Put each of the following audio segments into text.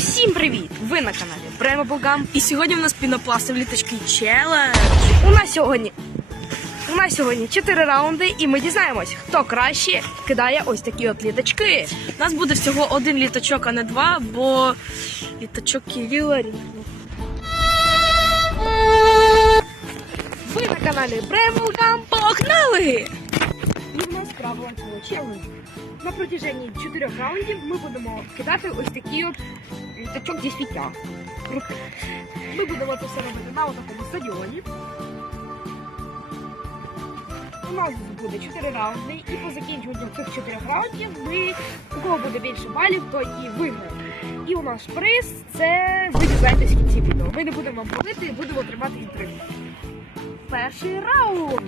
всім привіт! Ви на каналі Брема Болгам. І сьогодні в нас пінопластові літачки челендж. У нас сьогодні у нас сьогодні 4 раунди, і ми дізнаємось, хто краще кидає ось такі от літачки. У нас буде всього один літачок, а не два, бо літачок Кирила рівно. Ви на каналі Брема Болгам. Погнали! І у нас правила цього челенджу. На протяженні 4 раундів ми будемо кидати ось такі от літачок зі сміття. Ми будемо це все робити на такому стадіоні. У нас буде 4 раунди, і по закінченню цих 4 раундів ми, у кого буде більше балів, той і виграє. І у нас приз це ви дізнаєтесь в кінці відео. Ми не будемо вам палити і будемо тримати інтригу. Перший раунд.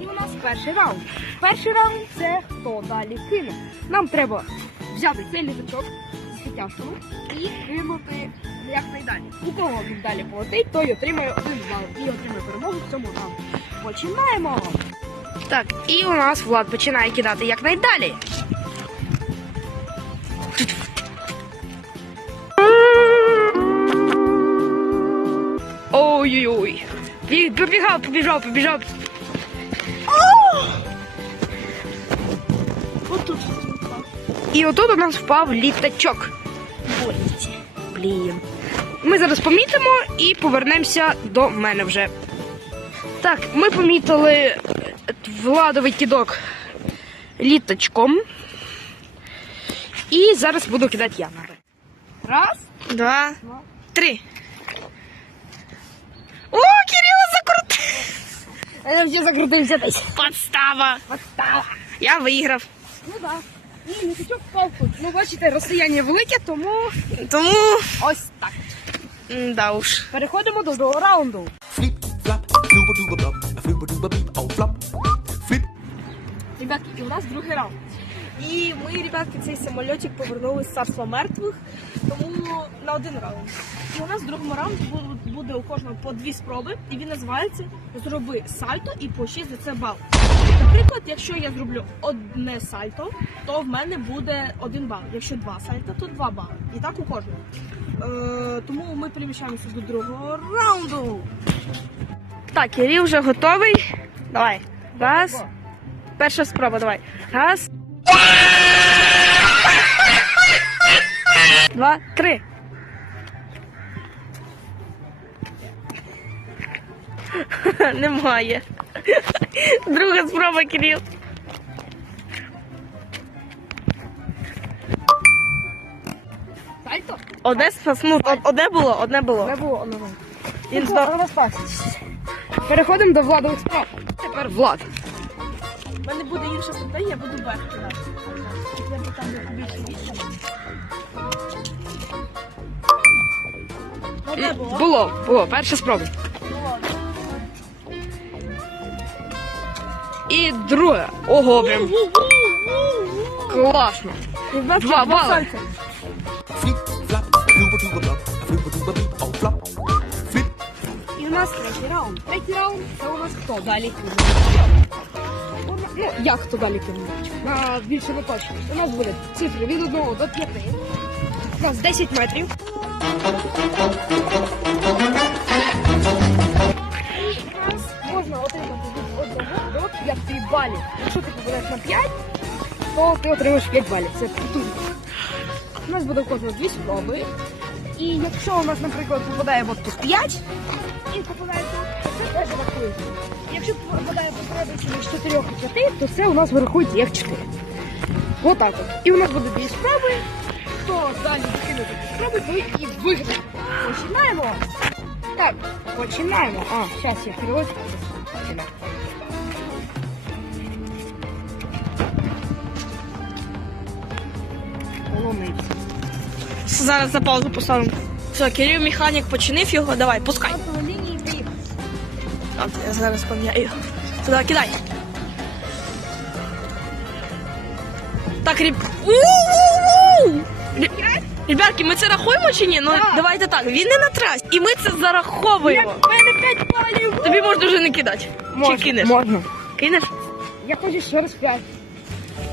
І у нас перший раунд. Перший раунд це хто далі кине. Нам треба взяти цей літачок з фітяшками і кинути якнайдалі. У кого він далі полетить, той отримає один бал і отримає перемогу в цьому раунді. Починаємо! Так, і у нас Влад починає кидати якнайдалі. Ой-ой-ой. Бі- Побігав, побіжав, побіжав. І отут у нас впав літачок. Боліться. Блін. Ми зараз помітимо і повернемося до мене вже. Так, ми помітили е, владовий кидок літачком. І зараз буду кидати я. Раз. Два, Два. три. О, Кирило закрутив! Я вже закрутився десь. Подстава. Постава. Я виграв. Ну так. І літачок впав тут. Ну, бачите, розстояння велике, тому Тому. ось так. м, Да уж. Переходимо до другого раунду. Flip, flop, flooba dooba blop. Flooba dooba beep, oh flop. Flip, Ребятки, і у нас другий раунд. І ми, ребятки, цей самольотик повернули з царства мертвих, тому на один раунд. У нас в другому раунді буде у кожного по дві спроби, і він називається Зроби сальто і по 6 за це бал. Наприклад, якщо я зроблю одне сальто, то в мене буде один бал. Якщо два сальто, то два бали. І так у кожного. Е, тому ми переміщаємося до другого раунду. Так, Кирил вже готовий. Давай. Раз. Перша спроба, давай. Раз. Два, три. Немає. Друга спроба, Кирил. Сальто? Одне спасну. Одне було, одне було. Не було одного. Він Ну, здох. Переходимо до владових справ. Тепер влад. У мене буде інша стратегія, я буду вверх. Я б там більше. Одне було. Було, було, перша спроба. Було. І друга. Ого, прям класно. Два бали. І у нас третій раунд. Третій раунд це у нас хто далі. Ну, як хто далі кине? На більше не. У нас буде цифри від 1 до 5. У нас 10 метрів. До 5 балів. Якщо ти попадеш на 5, то ти отримаєш 5 балів. Це потужно. У нас буде кожного дві спроби. І якщо у нас, наприклад, попадає от тут 5 і попадає тут, то це теж рахується. Якщо попадає попадає через 4 і 5, то це у нас вирахується як 4. Отак от. І у нас буде дві спроби. Хто далі докине такі спроби, той і виграє. Починаємо. Так, починаємо. А, зараз я переводь. Поломився. Зараз за паузу поставимо. Все, Кирил механік починив його, давай, пускай. Так, я зараз поміняю. Сюди, кидай. Так, реб... Ребятки, ми це рахуємо чи ні? Ну Так. давайте так. Він не на трасі. І ми це зараховуємо. У мене 5 балів. Тобі можна вже не кидати. Можна, Чи кинеш? Можна. Кинеш? Я хочу ще раз 5.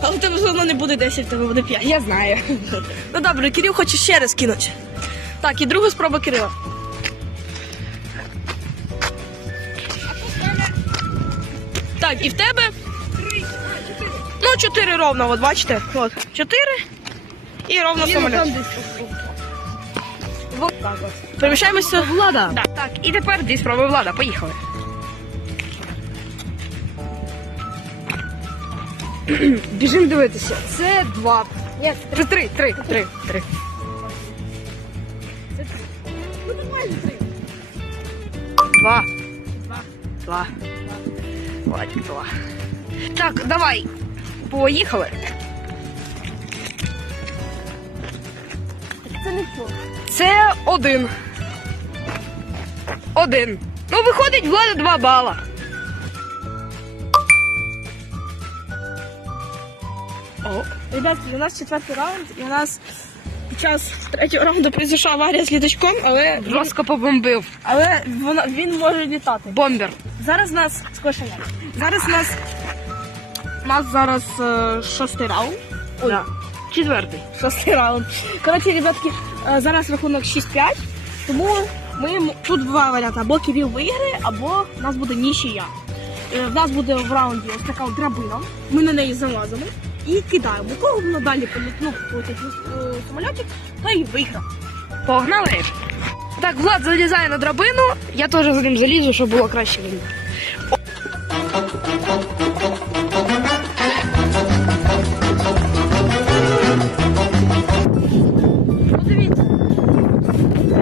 Але в тебе все одно не буде 10, в тебе буде 5. Я знаю. Ну добре, Кирил хоче ще раз кинути. Так, і друга спроба Кирила. Так, і в тебе. Ну, 4 ровно, от бачите? От. 4 і ровно самоліт. Так Влада. Да. Так, і тепер дві спроби влада. Поїхали. Біжим дивитися. Це два. Ні, три, три, три, три, три. Ну, майже 3. Два. Два. Два. Владик, два. Так, давай. Поїхали. Це не що. Це один. Один. Ну, виходить, влада два бала. Ребятки, у нас четвертий раунд, і у нас під час третього раунду произошла аварія з літачком, але, жорстко побомбив. але вона, він може літати. Бомбер. Зараз у нас скошення. Зараз у нас у нас зараз е, шостий раунд. Ой, Да. Четвертий. шостий раунд. Коротше, ребятки, е, зараз рахунок 6-5, тому ми м- тут два варіанти. Або Кирил виграє, або у нас буде нічия. Е, В нас буде в раунді ось така от драбина. Ми на неї залазимо і кидаємо. У кого воно далі політ- ну, е, самолітик, то і виграв. Погнали. Так, Влад залізає на драбину. Я теж за ним залізу, щоб було краще видно. Подивіться.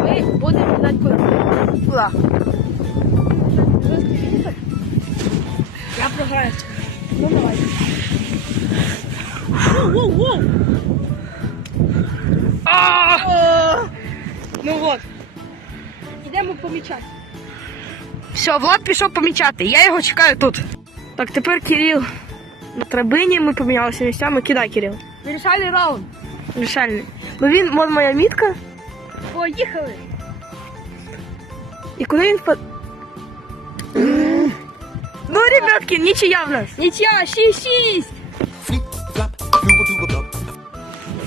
Ми будемо кидати куди? Я програю. Ну вот. Ідемо помічати. Все, Влад пішов помічати. Я його чекаю тут. Так, тепер Кирил на драбині, ми помінялися місцями. Кидай, Кирил. Вирішальний раунд. Рішальний. Ну він, вон моя мітка. Поїхали. І куди він впад... Ну, ребятки, нічия в нас. Нічия, 6-6.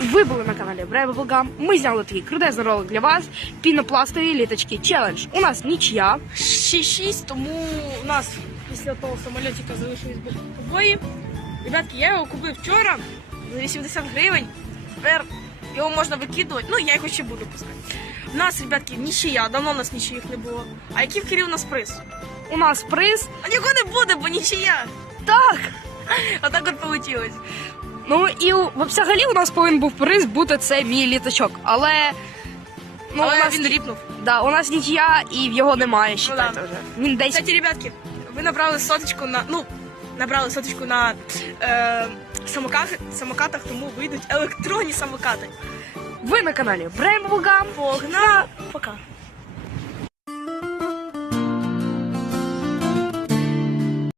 Ви були на каналі Brave Bubblegum. Ми зняли такий крутезний ролик для вас. Пінопластові літочки челендж. У нас нічия. 6-6, тому у нас після того самолітика залишились побої. Ребятки, я його купив вчора за 80 гривень. Тепер його можна викидувати. Ну, я його ще буду пускати. У нас, ребятки, нічия, давно у нас нічиїх не було. А який в Кирил у нас приз? У нас приз. А нікого не буде, бо нічия. Так. Отак от получилось. Ну і взагалі у нас повинен був приз бути це мій літачок. Але. Ну, Але у нас він ріпнув. Да, у нас нічия і в його немає, считайте да. вже. Він десь. Кстати, ребятки, ви набрали соточку на. Ну, набрали соточку на е, самокатах, самокатах, тому вийдуть електронні самокати. Ви на каналі Bubblegum. Погнали! Пока.